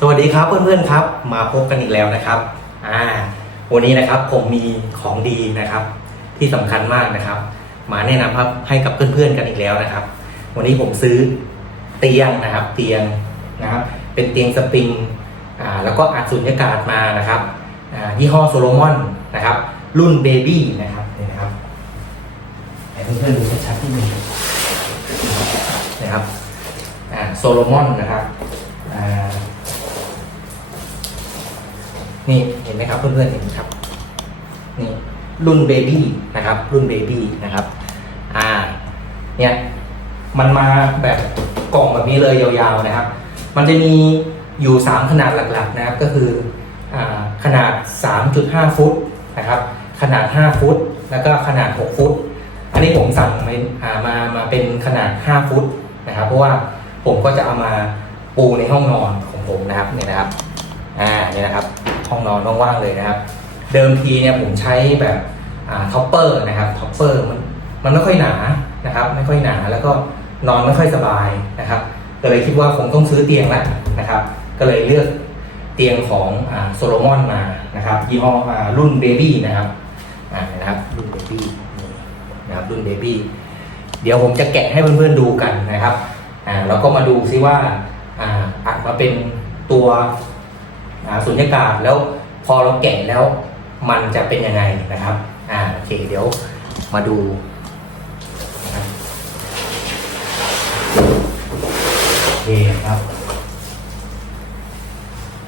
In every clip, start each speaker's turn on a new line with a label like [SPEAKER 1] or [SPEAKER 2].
[SPEAKER 1] สวัสดีครับเพื่อนๆครับ มาพบกันอีกแล้วนะครับอ่าวันนี้นะครับผมมีของดีนะครับ ที่สำคัญมากนะครับ มาแนะนำครับให้กับเพื่อนๆกันอีกแล้วนะครับ วันนี้ผมซื้อเตียงนะครับ เตียงนะครับ เป็นเตียงสปริงอ่าแล้วก็อัดสุญญากาศมานะครับอ่ายี่ห้อโซโลมอนนะครับ รุ่นเบบี้นะครับนี่นะครับให้เพื่อนๆดูชัดๆนิดนึงนะครับอ่าโซโลมอนนะครับอ่า นี่เห็นไหมครับเพื่อนๆเห็นไหมครับนี่รุ่นเบบี้นะครับ รุ่นเบบี้นะครับ อ่า เนี่ยมันมาแบบกล่องแบบนี้เลยยาวๆนะครับ มันจะมีอยู่ 3 ขนาดหลักๆนะครับก็คืออ่าขนาด 3.5 ฟุตนะครับ ขนาด 5 ฟุต แล้วก็ขนาด 6 ฟุต อันนี้ผมสั่งมาอ่ามามาเป็นขนาด 5 ฟุตนะครับ เพราะว่าผมก็จะเอามาปูในห้องนอนของผมนะครับเนี่ยนะครับ อ่าเนี่ยนะครับ ห้องนอนว่างๆเลยนะครับ เดิมทีเนี่ยผมใช้แบบท็อปเปอร์นะครับท็อปเปอร์มันมันไม่ค่อยหนานะครับ ไม่ค่อยหนาแล้วก็นอนไม่ค่อยสบายนะครับ ก็เลยคิดว่าคงต้องซื้อเตียงแล้วนะครับ ก็เลยเลือกเตียงของโซโลมอนมานะครับ ยี่ห้อรุ่นเบบี้นะครับนะครับรุ่นเบบี้นะครับรุ่นเบบี้เดี๋ยวผมจะแกะให้เพื่อนๆดูกันนะครับอ่าแล้วก็มาดูซิว่าอ่าอัดมาเป็นตัว สุญญากาศแล้วพอเราแกะแล้วมันจะเป็นยังไงนะครับอ่าโอเคเดี๋ยวมาดูโอเคครับ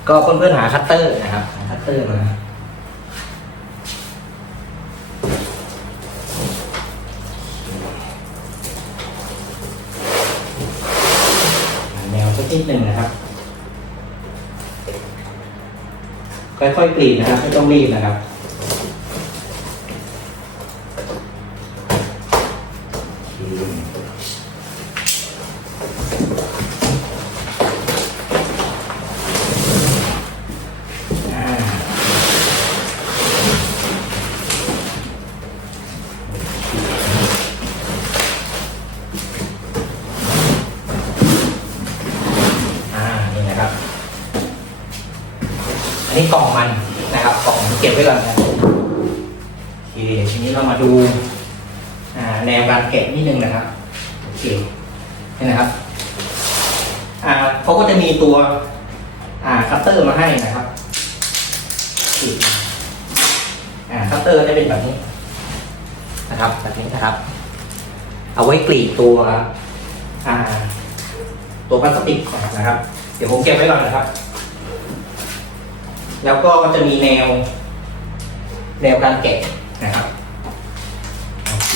[SPEAKER 1] ก็เพื่อนๆหาคัตเตอร์นะครับคัตเตอร์มา ค่อยๆกรีดนะครับไม่ต้องรีบนะครับ นนี้กล่องมันนะครับกล่องเก็บไว้ก่อนนะโอเคทีนี้เรามาดูแนวการแกะนิดนึงนะครับโอเคนี่นะครับอ่าเขาก็จะมีตัวคัตเตอร์มาให้นะครับคัตเตอร์จะเป็นแบบนี้นะครับแบบนี้นะครับ เอาไว้กรีดตัวตัวพลาสติกก่อนนะครับ เดี๋ยวผมเก็บไว้ก่อนนะครับ แล้วก็จะมีแนว แนวการแกะนะครับโอเค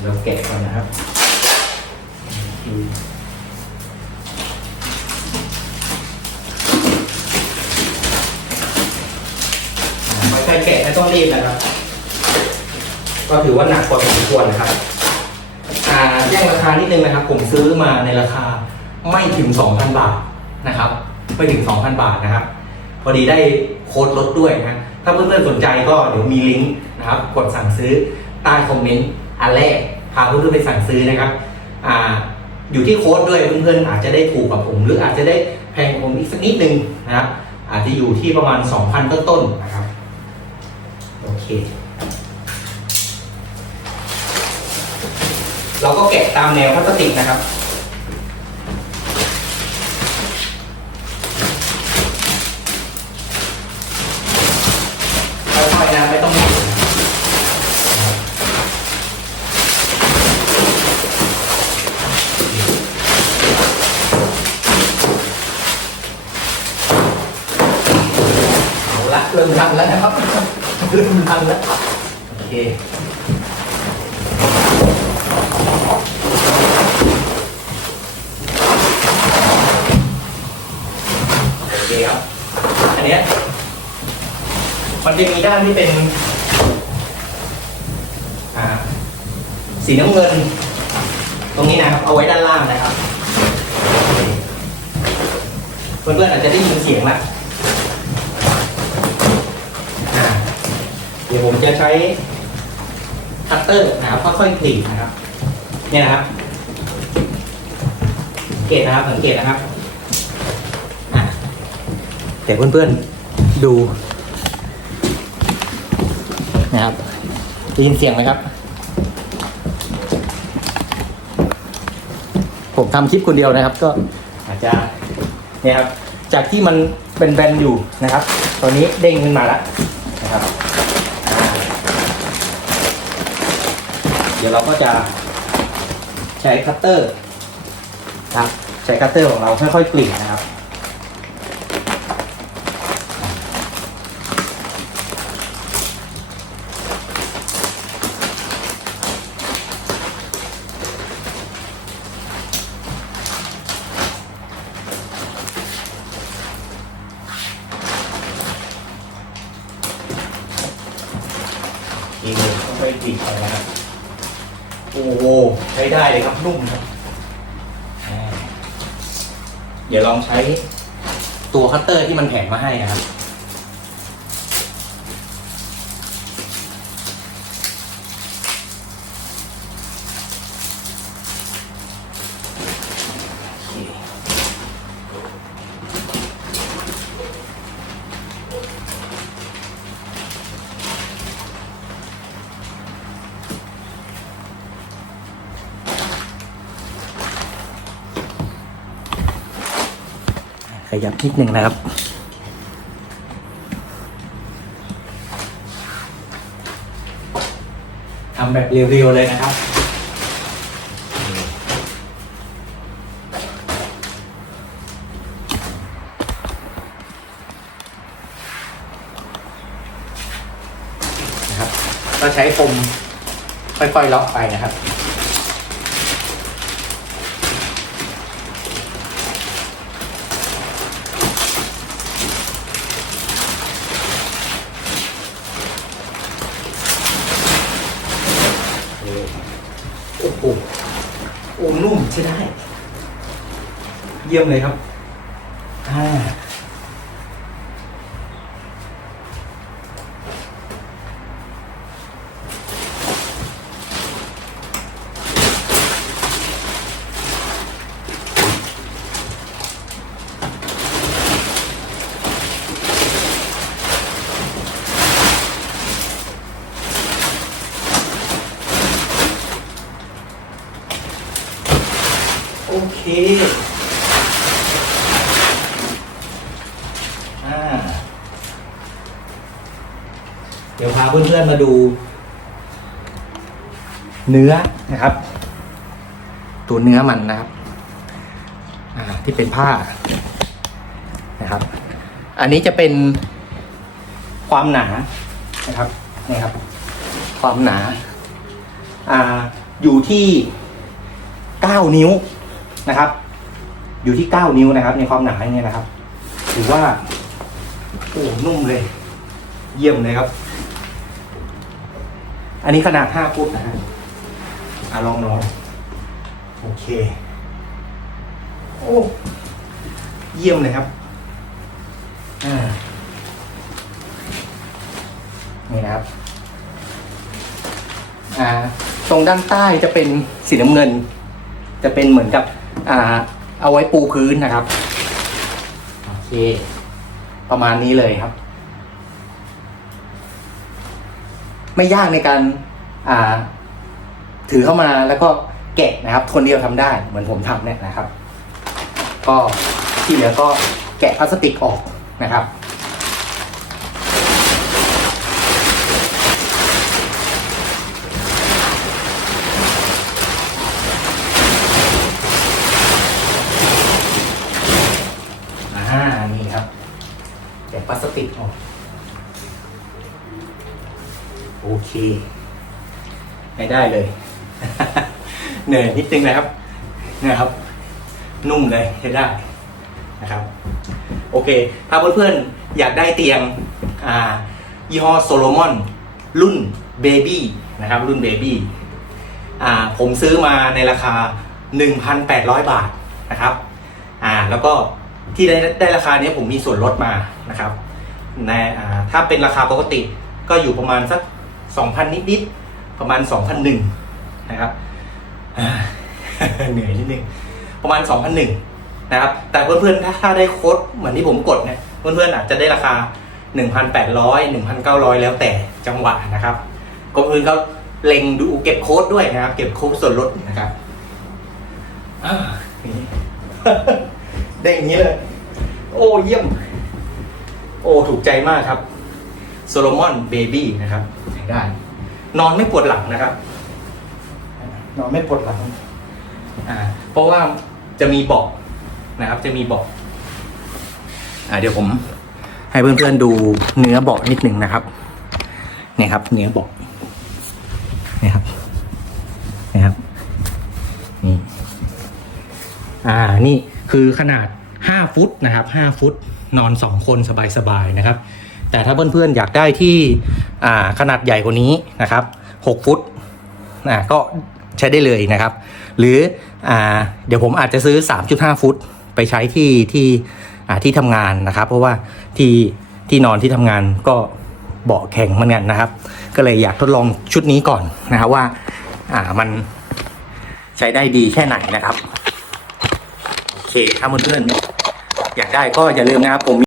[SPEAKER 1] เราแกะก่อนนะครับอืมอ่าค่อยๆแกะไม่ต้องรีบนะครับ ก็ถือว่าหนักพอสมควรนะครับอ่าแจ้งราคานิดนึงนะครับ ผมซื้อมาในราคาไม่ถึง 2,000 บาทนะครับ ไม่ถึง 2,000 บาทนะครับ พอดีได้โค้ดลดด้วยนะถ้าเพื่อนๆสนใจก็เดี๋ยวมีลิงก์นะครับกดสั่งซื้อใต้คอมเมนต์อันแรกพาเพื่อนๆไปสั่งซื้อนะครับอ่าอยู่ที่โค้ดด้วยเพื่อนๆอาจจะได้ถูกกับผม หรืออาจจะได้แพงกว่าผมอีกสักนิดนึงนะครับอาจจะอยู่ที่ประมาณ 2,000 ต้นๆนะครับโอเค เราก็แกะตามแนวพลาสติกนะครับ เริ่มรันแล้วนะครับเริ่มรันแล้วโอเคโอเคครับอันเนี้ยมันจะมีด้านที่เป็นอ่าสีน้ำเงิน ตรงนี้นะครับ เอาไว้ด้านล่างนะครับเพื่อนๆอาจจะได้ยินเสียงละ ดี๋ยวผมจะใช้คัตเตอร์นะครับค่อยๆผีนะครับ เนี่ยนะครับเกตนะครับสังเกตนะครับแต่เพื่อนๆดูนะครับได้ยินเสียงไหมครับ ผมทำคลิปคนเดียวนะครับ ก็อาจจะเนี่ยครับจากที่มันเป็นแบนอยู่นะครับ ตอนนี้เด้งขึ้นมาแล้วนะครับอ่า เดี๋ยวเราก็จะใช้คัตเตอร์ครับใช้คัตเตอร์ของเราค่อยๆกรีดนะครับ ได้เลยครับนุ่มครับอ่าเดี๋ยวลองใช้ตัวคัตเตอร์ที่มันแถมมาให้นะครับ ยับนิดนึงนะครับ ทำแบบเรียวๆเลยนะครับ นะครับ ก็ใช้ปมค่อยๆเลาะไปนะครับ โอ้โห โอ้นุ่ม ใช่ได้ เยี่ยมเลยครับอ่า เคอ่าเดี๋ยวพาเพื่อนๆมาดู เนื้อนะครับ ตัวเนื้อมันนะครับ อ่าที่เป็นผ้านะครับ อันนี้จะเป็นความหนานะครับนี่ครับ ความหนา อ่าอยู่ที่เก้านิ้ว นะครับ อยู่ที่เก้านิ้วนะครับ ในความหนาเนี่ยนะครับ ถือว่าโอ้นุ่มเลย เยี่ยมเลยครับ อันนี้ขนาดห้าฟุตนะฮะอะลองลองโอเค โอ้ เยี่ยมเลยครับอ่านี่นะครับอ่าตรงด้านใต้จะเป็นสีน้ำเงิน จะเป็นเหมือนกับ อ่าเอาไว้ปูพื้นนะครับโอเคประมาณนี้เลยครับ ไม่ยากในการอ่า ถือเข้ามาแล้วก็แกะนะครับคนเดียวทำได้เหมือนผมทำเนี่ยนะครับ ก็ที่เหลือก็แกะพลาสติกออกนะครับ อ่า นี่ครับแกะพลา สติกออก โอเค ไม่ได้เลย เหนื่อยนิดนึงนะครับนะครับ นุ่มเลยใช้ได้นะครับ โอเค ถ้าเพื่อนๆอยากได้เตียงอ่ายี่ห้อโซโลมอนรุ่นเบบี้นะครับ รุ่นเบบี้อ่าผมซื้อมาในราคา 1,800 บาทนะครับ อ่า แล้วก็ที่ได้ได้ราคานี้ผมมีส่วนลดมานะครับ นอ่าถ้าเป็นราคาปกติก็อยู่ประมาณสัก 2,000 นิดๆ ประมาณ 2,001นะครับเหนื่อยนิดนึงประมาณ 2,001นะครับ แต่เพื่อนๆ ถ้าได้โค้ดเหมือนที่ผมกดเนี่ยเพื่อนๆอาจจะได้ราคา 1,800 1,900 แล้วแต่จังหวะนะครับกรมอื่นเขาเล็งดูเก็บโค้ดด้วยนะครับ เก็บโค้ดส่วนลดนะครับได้อย่างนี้เลย โอ้เยี่ยม โอ้ถูกใจมากครับโซโลมอนเบบี้นะครับใช้ได้ นอนไม่ปวดหลังนะครับ นอนไม่ปวดหลังอ่าเพราะว่าจะมีเบาะนะครับ จะมีเบาะอ่าเดี๋ยวผม ให้เพื่อนๆดูเนื้อเบาะนิดหนึ่งนะครับเนี่ยครับ เนื้อเบาะเนี่ยครับเนี่ยครับนี่อ่านี่คือขนาด5ฟุตนะครับ5ฟุต นอน 2 คนสบายๆนะครับ แต่ถ้าเพื่อนๆอยากได้ที่ขนาดใหญ่กว่านี้นะครับ 6 ฟุตก็ใช้ได้เลยนะครับ หรืออเดี๋ยวผมอาจจะซื้อ 3.5 ฟุตไปใช้ที่ที่ที่ทำงานนะครับ เพราะว่าที่ที่นอนที่ทำงานก็เบาะแข็งเหมือนกันนะครับ ก็เลยอยากทดลองชุดนี้ก่อนนะครับว่าอ่ามันใช้ได้ดีแค่ไหนนะครับ โอเคถ้าเพื่อนๆ อยากได้ก็อย่าลืมนะครับผม